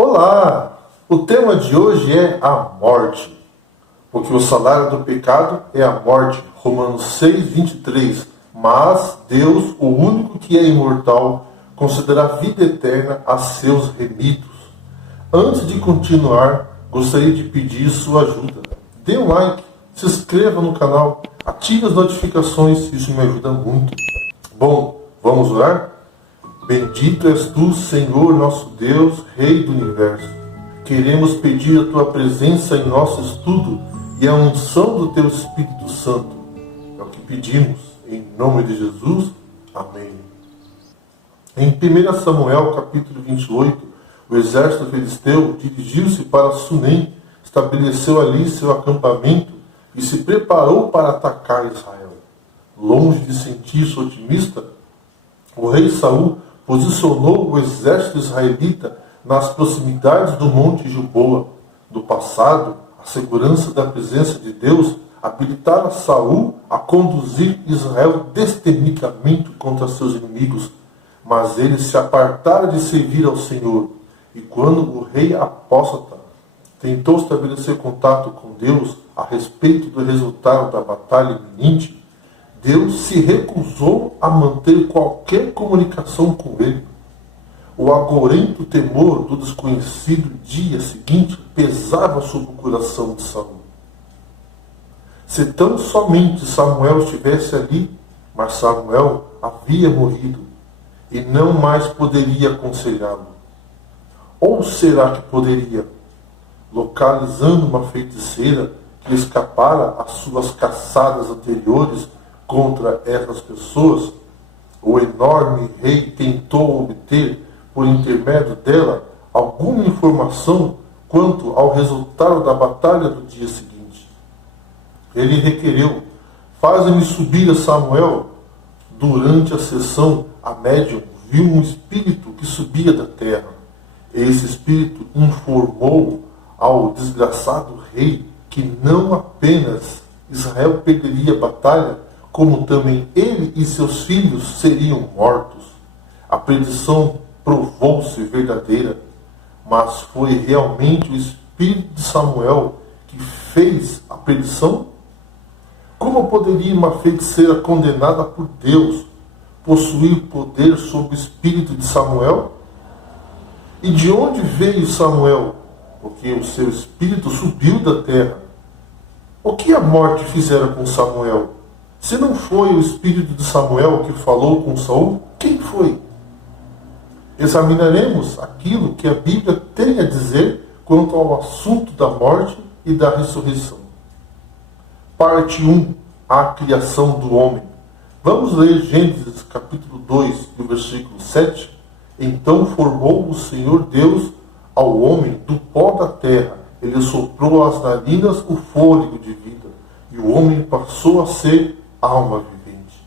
Olá! O tema de hoje é a morte, porque o salário do pecado é a morte, Romanos 6:23. Mas Deus, o único que é imortal, concederá vida eterna a seus remidos. Antes de continuar, gostaria de pedir sua ajuda. Dê um like, se inscreva no canal, ative as notificações, isso me ajuda muito. Bom, vamos orar? Bendito és tu, Senhor, nosso Deus, Rei do Universo. Queremos pedir a tua presença em nosso estudo e a unção do teu Espírito Santo. É o que pedimos, em nome de Jesus. Amém. Em 1 Samuel, capítulo 28, o exército filisteu dirigiu-se para Sunem, estabeleceu ali seu acampamento e se preparou para atacar Israel. Longe de sentir-se otimista, o rei Saul posicionou o exército israelita nas proximidades do Monte Gilboa. No passado, a segurança da presença de Deus habilitara Saul a conduzir Israel destemidamente contra seus inimigos, mas ele se apartara de servir ao Senhor. E quando o rei apóstata tentou estabelecer contato com Deus a respeito do resultado da batalha iminente, Deus se recusou a manter qualquer comunicação com ele. O agorento temor do desconhecido dia seguinte pesava sobre o coração de Saul. Se tão somente Samuel estivesse ali, mas Samuel havia morrido e não mais poderia aconselhá-lo. Ou será que poderia, localizando uma feiticeira que escapara às suas caçadas anteriores contra essas pessoas, o enorme rei tentou obter, por intermédio dela, alguma informação quanto ao resultado da batalha do dia seguinte. Ele requereu: faze-me subir a Samuel. Durante a sessão, a médium viu um espírito que subia da terra. Esse espírito informou ao desgraçado rei que não apenas Israel perderia a batalha, como também ele e seus filhos seriam mortos. A predição provou-se verdadeira, mas foi realmente o espírito de Samuel que fez a predição? Como poderia uma feiticeira condenada por Deus possuir poder sobre o espírito de Samuel? E de onde veio Samuel? Porque o seu espírito subiu da terra. O que a morte fizera com Samuel? Se não foi o espírito de Samuel que falou com Saul, quem foi? Examinaremos aquilo que a Bíblia tem a dizer quanto ao assunto da morte e da ressurreição. Parte 1. A criação do homem. Vamos ler Gênesis capítulo 2, do versículo 7. Então formou o Senhor Deus ao homem do pó da terra. Ele soprou às narinas o fôlego de vida. E o homem passou a ser alma vivente.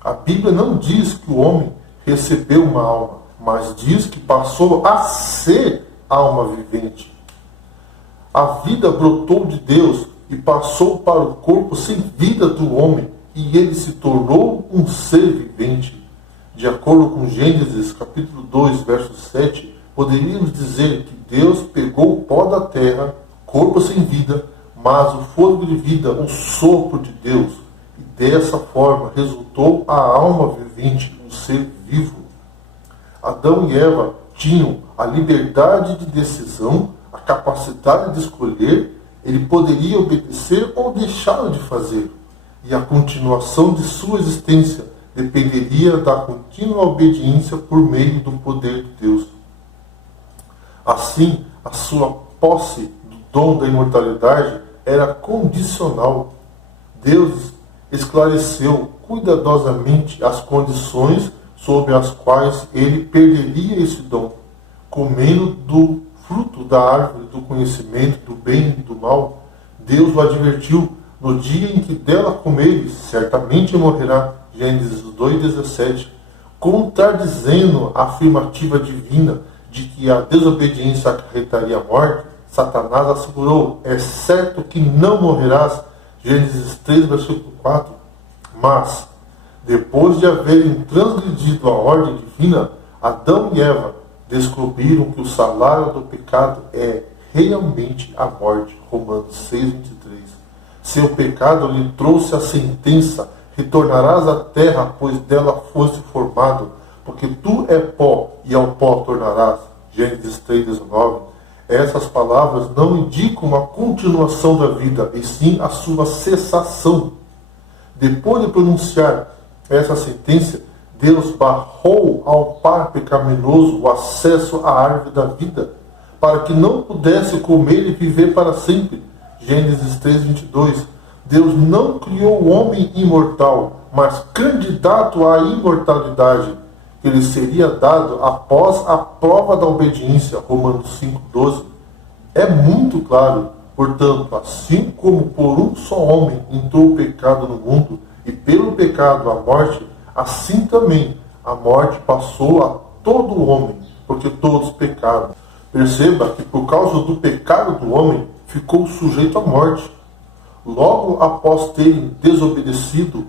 A Bíblia não diz que o homem recebeu uma alma, mas diz que passou a ser alma vivente. A vida brotou de Deus e passou para o corpo sem vida do homem, e ele se tornou um ser vivente. De acordo com Gênesis capítulo 2, verso 7, poderíamos dizer que Deus pegou o pó da terra, corpo sem vida, mas o fôlego de vida, o sopro de Deus, e dessa forma resultou a alma vivente, um ser vivo. Adão e Eva tinham a liberdade de decisão, a capacidade de escolher. Ele poderia obedecer ou deixá-lo de fazer, e a continuação de sua existência dependeria da contínua obediência por meio do poder de Deus. Assim, a sua posse do dom da imortalidade era condicional. Deus esclareceu cuidadosamente as condições sob as quais ele perderia esse dom, comendo do fruto da árvore do conhecimento do bem e do mal. Deus o advertiu: no dia em que dela comeres, certamente morrerá. Gênesis 2:17, contradizendo a afirmativa divina de que a desobediência acarretaria a morte. Satanás assegurou: é certo que não morrerás. Gênesis 3, versículo 4. Mas, depois de haverem transgredido a ordem divina, Adão e Eva descobriram que o salário do pecado é realmente a morte. Romanos 6:23. Seu pecado lhe trouxe a sentença: retornarás à terra, pois dela foste formado, porque tu é pó, e ao pó tornarás. Gênesis 3:19. Essas palavras não indicam uma continuação da vida, e sim a sua cessação. Depois de pronunciar essa sentença, Deus barrou ao par pecaminoso o acesso à árvore da vida, para que não pudesse comer e viver para sempre. Gênesis 3:22. Deus não criou o homem imortal, mas candidato à imortalidade, que lhe seria dado após a prova da obediência. Romanos 5:12. É muito claro, portanto, assim como por um só homem entrou o pecado no mundo, e pelo pecado a morte, assim também a morte passou a todo o homem, porque todos pecaram. Perceba que por causa do pecado do homem, ficou sujeito à morte. Logo após terem desobedecido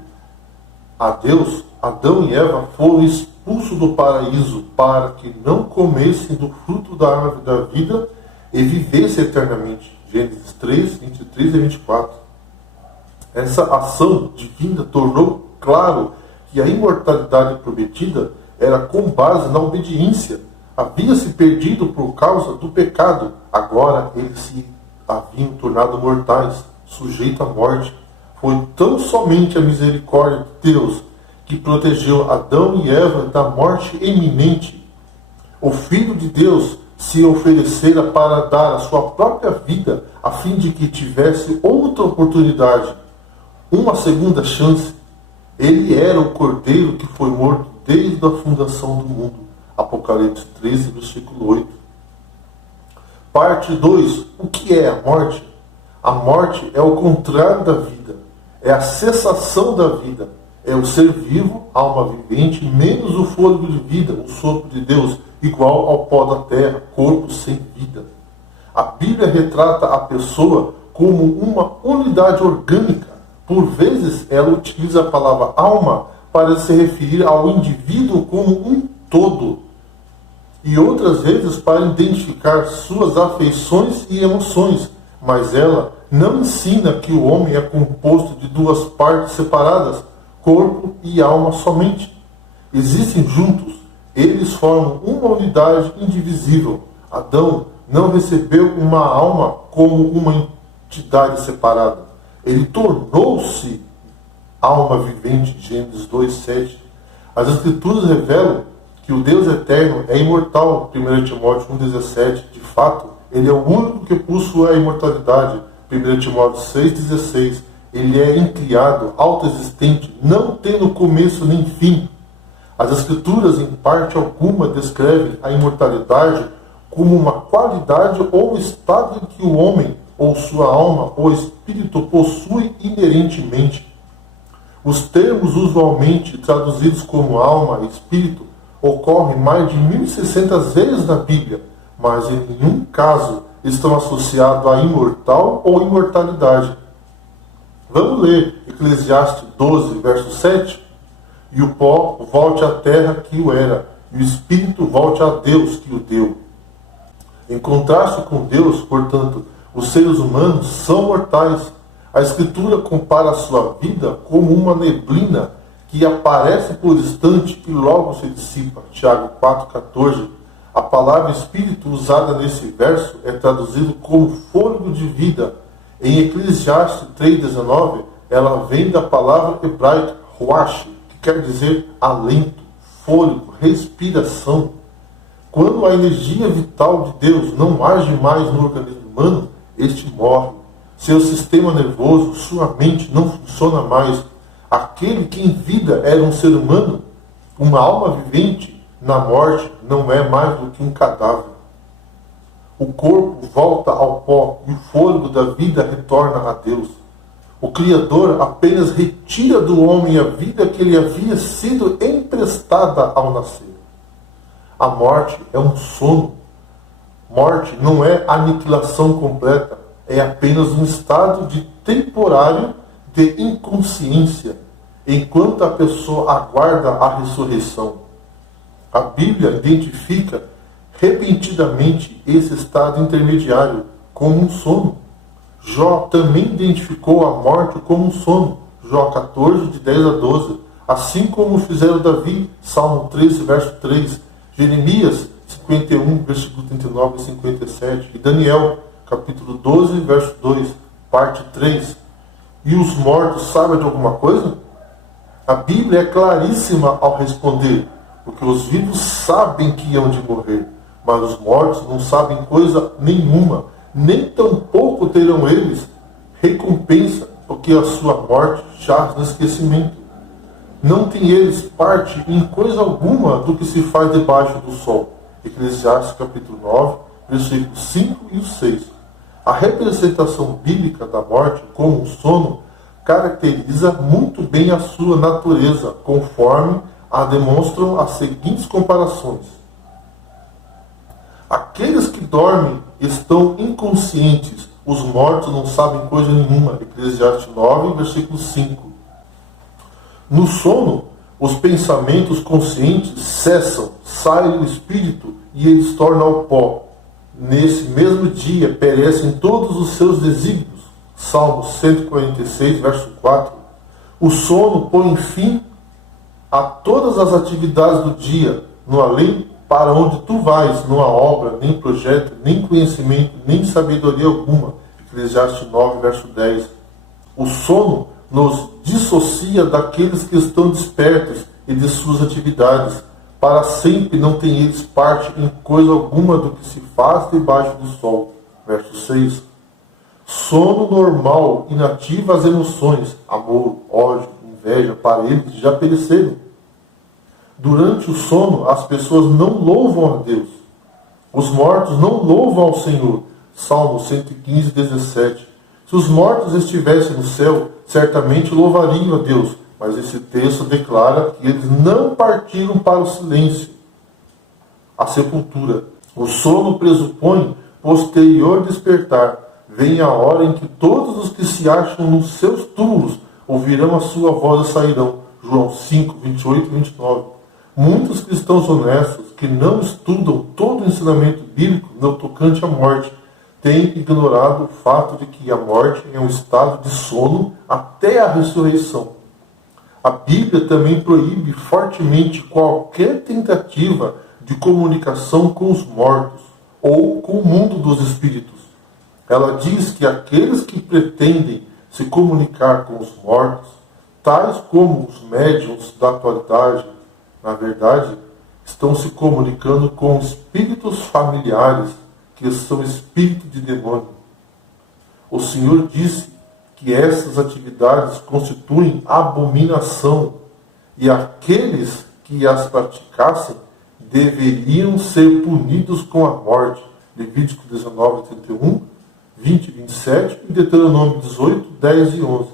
a Deus, Adão e Eva foram expulsos do paraíso para que não comessem do fruto da árvore da vida e vivessem eternamente. Gênesis 3:23 e 24. Essa ação divina tornou claro que a imortalidade prometida era com base na obediência. Havia se perdido por causa do pecado. Agora eles se haviam tornado mortais, sujeitos à morte. Foi tão somente a misericórdia de Deus que protegeu Adão e Eva da morte iminente. O Filho de Deus se oferecera para dar a sua própria vida, a fim de que tivesse outra oportunidade, uma segunda chance. Ele era o Cordeiro que foi morto desde a fundação do mundo. Apocalipse 13, versículo 8. Parte 2. O que é a morte? A morte é o contrário da vida. É a cessação da vida. É o ser vivo, alma vivente, menos o fôlego de vida, o sopro de Deus, igual ao pó da terra, corpo sem vida. A Bíblia retrata a pessoa como uma unidade orgânica. Por vezes, ela utiliza a palavra alma para se referir ao indivíduo como um todo, e outras vezes para identificar suas afeições e emoções, mas ela não ensina que o homem é composto de duas partes separadas, corpo e alma somente. Existem juntos, eles formam uma unidade indivisível. Adão não recebeu uma alma como uma entidade separada. Ele tornou-se alma vivente, Gênesis 2:7. As Escrituras revelam que o Deus eterno é imortal, 1 Timóteo 1:17. De fato, ele é o único que possui a imortalidade, 1 Timóteo 6:16. Ele é incriado, autoexistente, não tendo começo nem fim. As Escrituras, em parte alguma, descrevem a imortalidade como uma qualidade ou estado que o homem, ou sua alma, ou espírito possui inerentemente. Os termos usualmente traduzidos como alma e espírito ocorrem mais de 1.600 vezes na Bíblia, mas em nenhum caso estão associados a imortal ou imortalidade. Vamos ler Eclesiastes 12, verso 7. E o pó volte à terra que o era, e o espírito volte a Deus que o deu. Em contraste com Deus, portanto, os seres humanos são mortais. A Escritura compara a sua vida como uma neblina que aparece por instante e logo se dissipa. Tiago 4,14. A palavra espírito usada nesse verso é traduzida como fôlego de vida. Em Eclesiastes 3,19, ela vem da palavra hebraica ruach, que quer dizer alento, fôlego, respiração. Quando a energia vital de Deus não age mais no organismo humano, este morre. Seu sistema nervoso, sua mente não funciona mais. Aquele que em vida era um ser humano, uma alma vivente, na morte não é mais do que um cadáver. O corpo volta ao pó e o fôlego da vida retorna a Deus. O Criador apenas retira do homem a vida que lhe havia sido emprestada ao nascer. A morte é um sono. Morte não é aniquilação completa, é apenas um estado de temporário de inconsciência, enquanto a pessoa aguarda a ressurreição. A Bíblia identifica repentinamente esse estado intermediário como um sono. Jó também identificou a morte como um sono. Jó 14, de 10 a 12. Assim como fizeram Davi, Salmo 13, verso 3. Jeremias 51, versículo 39 e 57. E Daniel, capítulo 12, verso 2, parte 3. E os mortos sabem de alguma coisa? A Bíblia é claríssima ao responder, porque os vivos sabem que hão de morrer, mas os mortos não sabem coisa nenhuma, nem tampouco terão eles recompensa, porque a sua morte jaz no esquecimento. Não tem eles parte em coisa alguma do que se faz debaixo do sol. Eclesiastes capítulo 9, versículos 5 e 6. A representação bíblica da morte como um sono caracteriza muito bem a sua natureza, conforme a demonstram as seguintes comparações. Aqueles que dormem estão inconscientes, os mortos não sabem coisa nenhuma. Eclesiastes 9, versículo 5. No sono, os pensamentos conscientes cessam, sai o espírito e eles tornam ao pó. Nesse mesmo dia perecem todos os seus desígnios. Salmo 146, verso 4. O sono põe fim a todas as atividades do dia, no além para onde tu vais, não há obra, nem projeto, nem conhecimento, nem sabedoria alguma. Eclesiastes 9, verso 10. O sono nos dissocia daqueles que estão despertos e de suas atividades. Para sempre não tem eles parte em coisa alguma do que se faz debaixo do sol. Verso 6. Sono normal inativa as emoções, amor, ódio, inveja, para eles já pereceram. Durante o sono, as pessoas não louvam a Deus. Os mortos não louvam ao Senhor. Salmo 115, 17. Se os mortos estivessem no céu, certamente louvariam a Deus. Mas esse texto declara que eles não partiram para o silêncio, a sepultura. O sono pressupõe posterior despertar. Vem a hora em que todos os que se acham nos seus túmulos ouvirão a sua voz e sairão. João 5, 28 e 29. Muitos cristãos honestos que não estudam todo o ensinamento bíblico no tocante à morte têm ignorado o fato de que a morte é um estado de sono até a ressurreição. A Bíblia também proíbe fortemente qualquer tentativa de comunicação com os mortos ou com o mundo dos espíritos. Ela diz que aqueles que pretendem se comunicar com os mortos, tais como os médiuns da atualidade, na verdade, estão se comunicando com espíritos familiares, que são espíritos de demônio. O Senhor disse que essas atividades constituem abominação e aqueles que as praticassem deveriam ser punidos com a morte. Levítico 19, 31, 20 e 27 e Deuteronômio 18, 10 e 11.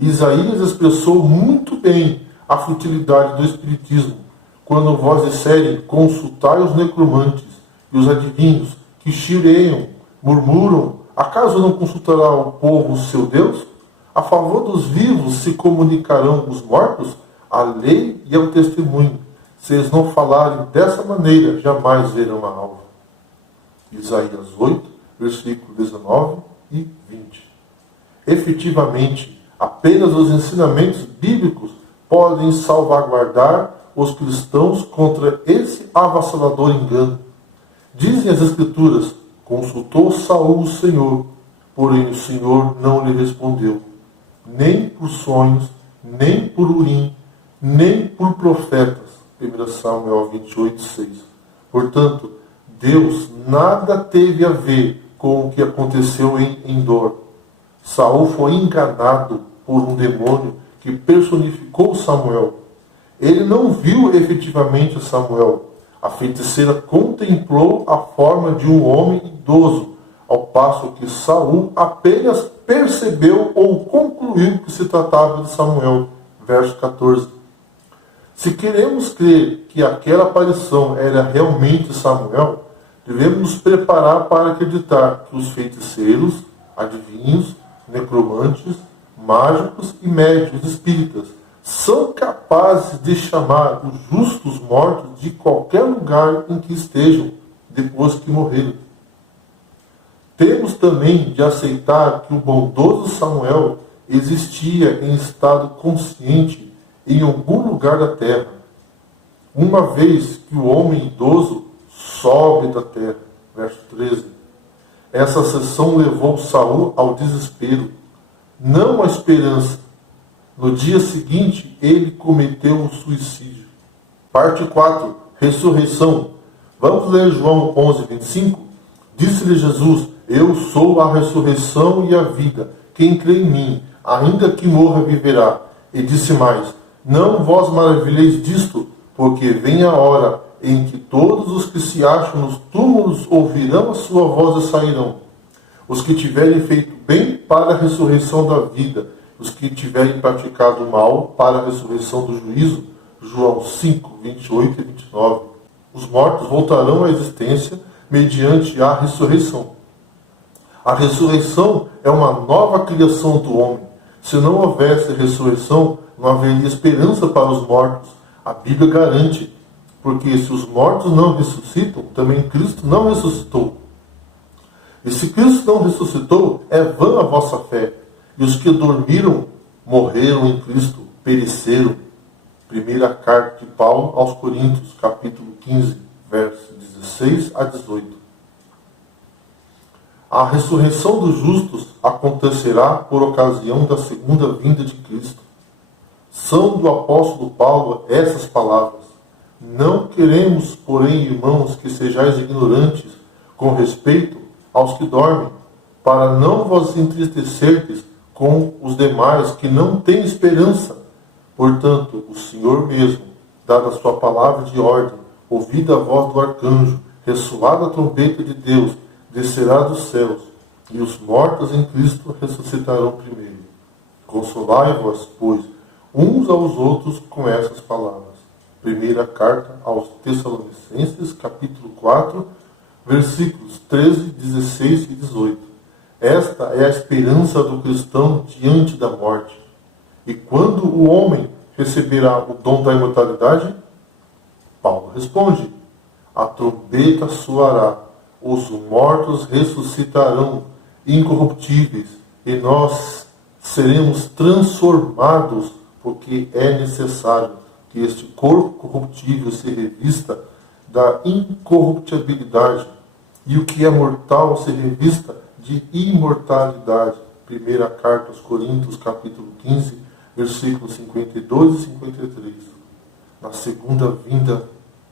Isaías expressou muito bem a futilidade do espiritismo quando vós disserem: consultai os necromantes e os adivinhos que chireiam, murmuram. Acaso não consultará o povo o seu Deus? A favor dos vivos se comunicarão os mortos? A lei e ao testemunho. Se eles não falarem dessa maneira, jamais verão a alva. Isaías 8, versículo 19 e 20. Efetivamente, apenas os ensinamentos bíblicos podem salvaguardar os cristãos contra esse avassalador engano. Dizem as Escrituras: consultou Saul o Senhor, porém o Senhor não lhe respondeu, nem por sonhos, nem por Urim, nem por profetas. 1 Samuel 28, 6. Portanto, Deus nada teve a ver com o que aconteceu em Endor. Saul foi enganado por um demônio que personificou Samuel. Ele não viu efetivamente Samuel. A feiticeira contemplou a forma de um homem idoso, ao passo que Saul apenas percebeu ou concluiu que se tratava de Samuel. Verso 14. Se queremos crer que aquela aparição era realmente Samuel, devemos nos preparar para acreditar que os feiticeiros, adivinhos, necromantes, mágicos e médiuns espíritas são capazes de chamar os justos mortos de qualquer lugar em que estejam, depois que morreram. Temos também de aceitar que o bondoso Samuel existia em estado consciente em algum lugar da terra, uma vez que o homem idoso sobe da terra. Verso 13. Essa sessão levou Saul ao desespero, não à esperança. No dia seguinte, ele cometeu o suicídio. Parte 4. Ressurreição. Vamos ler João 11, 25? Disse-lhe Jesus: eu sou a ressurreição e a vida. Quem crê em mim, ainda que morra, viverá. E disse mais: não vos maravilheis disto, porque vem a hora em que todos os que se acham nos túmulos ouvirão a sua voz e sairão. Os que tiverem feito bem, para a ressurreição da vida. Os que tiverem praticado mal, para a ressurreição do juízo. João 5, 28 e 29. Os mortos voltarão à existência mediante a ressurreição. A ressurreição é uma nova criação do homem. Se não houvesse ressurreição, não haveria esperança para os mortos. A Bíblia garante, porque se os mortos não ressuscitam, também Cristo não ressuscitou. E se Cristo não ressuscitou, é vã a vossa fé. E os que dormiram, morreram em Cristo, pereceram. Primeira carta de Paulo aos Coríntios, capítulo 15, versos 16 a 18. A ressurreição dos justos acontecerá por ocasião da segunda vinda de Cristo. São do apóstolo Paulo essas palavras: não queremos, porém, irmãos, que sejais ignorantes com respeito aos que dormem, para não vos entristecerdes com os demais que não têm esperança. Portanto, o Senhor mesmo, dada a sua palavra de ordem, ouvida a voz do arcanjo, ressoada a trombeta de Deus, descerá dos céus, e os mortos em Cristo ressuscitarão primeiro. Consolai-vos, pois, uns aos outros com essas palavras. Primeira carta aos Tessalonicenses, capítulo 4, versículos 13, 16 e 18. Esta é a esperança do cristão diante da morte. E quando o homem receberá o dom da imortalidade? Paulo responde: a trombeta soará, os mortos ressuscitarão incorruptíveis, e nós seremos transformados, porque é necessário que este corpo corruptível se revista da incorruptibilidade, e o que é mortal se revista de imortalidade. Primeira carta aos Coríntios, capítulo 15, versículos 52 e 53. Na segunda vinda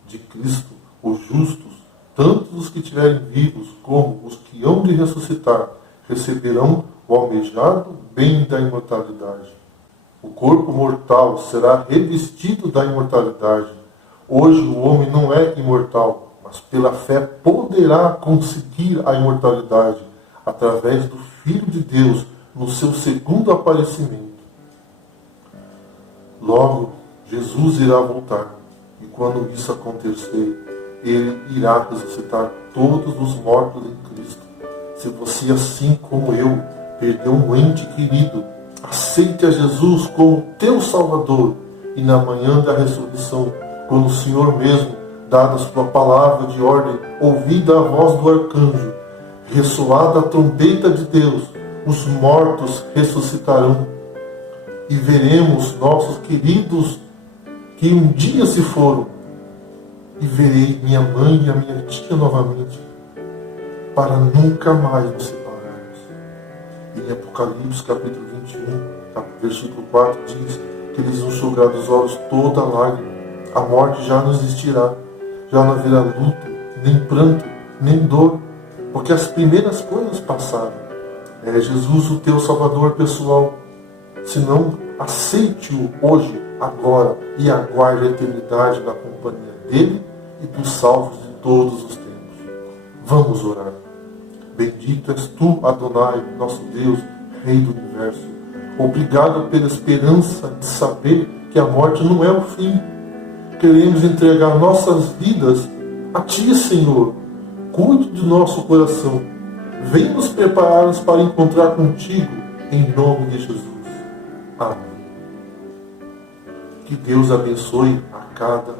de Cristo, os justos, tanto os que estiverem vivos como os que hão de ressuscitar, receberão o almejado bem da imortalidade. O corpo mortal será revestido da imortalidade. Hoje o homem não é imortal, mas pela fé poderá conseguir a imortalidade através do Filho de Deus no seu segundo aparecimento. Logo, Jesus irá voltar, e quando isso acontecer, Ele irá ressuscitar todos os mortos em Cristo. Se você, assim como eu, perdeu um ente querido, aceite a Jesus como teu Salvador, e na manhã da ressurreição, quando o Senhor mesmo, dada a sua palavra de ordem, ouvida a voz do arcanjo, ressoada a trombeta de Deus, os mortos ressuscitarão, e veremos nossos queridos que um dia se foram, e verei minha mãe e a minha tia novamente, para nunca mais nos separarmos. Em Apocalipse capítulo 21, versículo 4, diz que eles vão enxugar dos olhos toda a lágrima. A morte já não existirá, já não haverá luto, nem pranto, nem dor, porque as primeiras coisas passaram. É Jesus o teu Salvador pessoal. Se não, aceite-o hoje, agora, e aguarde a eternidade na companhia dele e dos salvos de todos os tempos. Vamos orar. Bendito és tu, Adonai, nosso Deus, Rei do Universo. Obrigado pela esperança de saber que a morte não é o fim. Queremos entregar nossas vidas a Ti, Senhor. Cuide de nosso coração. Vem nos preparar para encontrar contigo, em nome de Jesus. Amém. Que Deus abençoe a cada